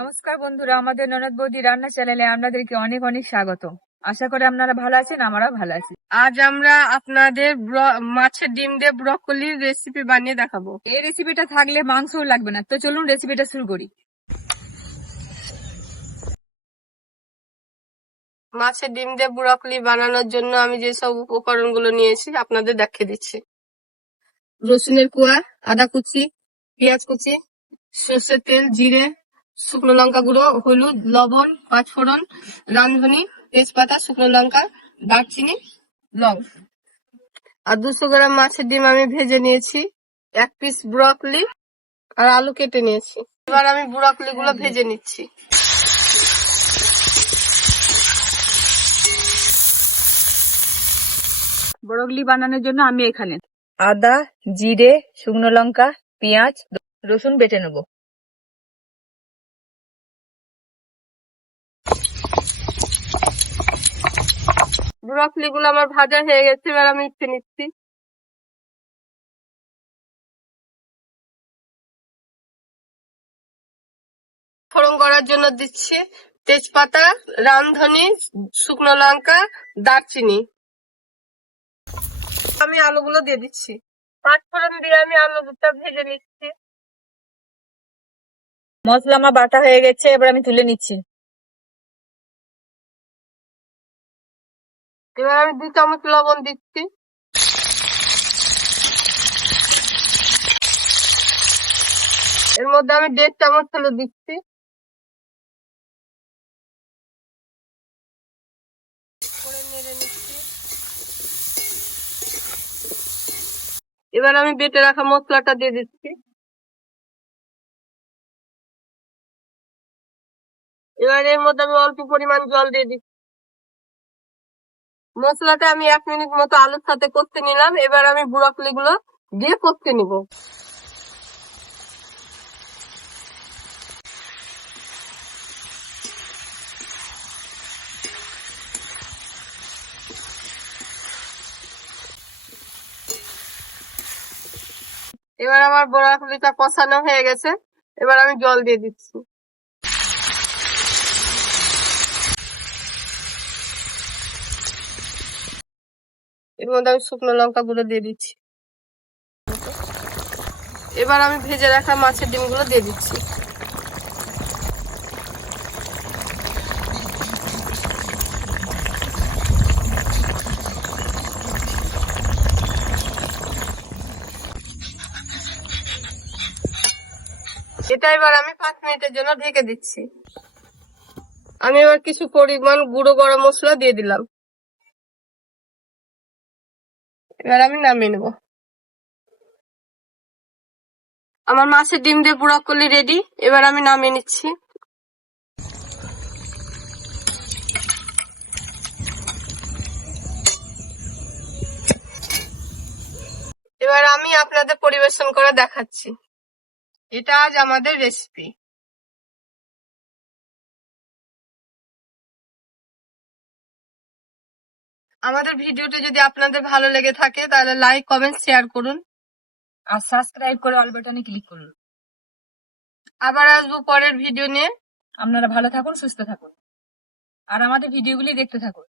নমস্কার বন্ধুরা, আমাদের ননদ বৌদি রান্না চ্যানেলে আপনাদেরকে অনেক অনেক স্বাগত। আশা করি আপনারা ভালো আছেন, আমরাও ভালো আছি। আজ আমরা আপনাদের মাছের ডিম দিয়ে ব্রকলির রেসিপি বানিয়ে দেখাবো। এই রেসিপিটা থাকলে মাংসও লাগবে না। তো চলুন রেসিপিটা শুরু করি। মাছের ডিম দিয়ে ব্রকলি বানানোর জন্য আমি যেসব উপকরণগুলো নিয়েছি আপনাদের দেখিয়ে দিচ্ছি। রসুনের কোয়া, আদা কুচি, পেঁয়াজ কুচি, সর্ষের তেল, জিরে, শুকনো লঙ্কা গুঁড়ো, হলুদ, লবণ, পাঁচফোড়ন, রাঁধুনি, তেজপাতা, শুকনো লঙ্কা, দারচিনি, লং। আর 200 গ্রাম মাছের ডিম আমি ভেজে নিয়েছি, 1 পিস ব্রকলি আর আলু কেটে নিয়েছি। এবার আমি ব্রকলি গুলো ভেজে নিচ্ছি। ব্রকলি বানানোর জন্য আমি এখানে আদা, জিরে, শুকনো লঙ্কা, পেঁয়াজ, রসুন বেটে নেব। ব্রকলি গুলো আমার ভাজা হয়ে গেছে, এবার আমি উঠে নিচ্ছি। ফোড়ন করার জন্য দিচ্ছি তেজপাতা, রামধনি, শুকনো লঙ্কা, দারচিনি। আমি আলুগুলো দিয়ে দিচ্ছি। পাঁচফোড়ন দিয়ে আমি আলুটা ভেজে নিচ্ছি। মশলা আমার বাটা হয়ে গেছে, এবার আমি তুলে নিচ্ছি। এবার আমি 2 চামচ লবণ দিচ্ছি। এর মধ্যে আমি 1.5 চামচ হলুদ দিচ্ছি। নেড়ে নিচ্ছি। এবার আমি বেটে রাখা মশলাটা দিয়ে দিচ্ছি। এবার এর মধ্যে আমি অল্প পরিমাণ জল দিয়ে দিচ্ছি। মশলাটা আমি 1 মিনিট মতো আলুর সাথে কষতে নিলাম। এবার আমি ব্রকলি গুলো দিয়ে কষতে নিব। এবার আমার ব্রকলিটা কষানো হয়ে গেছে, এবার আমি জল দিয়ে দিচ্ছি। এর মধ্যে আমি শুকনো লঙ্কা গুঁড়ো দিয়ে দিচ্ছি। এবার আমি ভেজে রাখা মাছের ডিমগুলো দিয়ে দিচ্ছি। এটা এবার আমি 5 মিনিটের জন্য ঢেকে দিচ্ছি। আমি এবার কিছু পরিমাণ গুঁড়ো গরম মশলা দিয়ে দিলাম। এবার আমি নামিয়ে নেব। আমার মাছের ডিম দিয়ে ব্রকলি রেডি, এবার আমি নামিয়ে নিচ্ছি। এবার আমি আপনাদের পরিবেশন করে দেখাচ্ছি। এটা আজ আমাদের রেসিপি। আমাদের ভিডিওটি যদি আপনাদের ভালো লেগে থাকে তাহলে লাইক, কমেন্ট, শেয়ার করুন আর সাবস্ক্রাইব করে অল বাটনে ক্লিক করুন। আবার আসবো পরের ভিডিও নিয়ে। আপনারা ভালো থাকুন, সুস্থ থাকুন, আর আমাদের ভিডিওগুলি দেখতে থাকুন।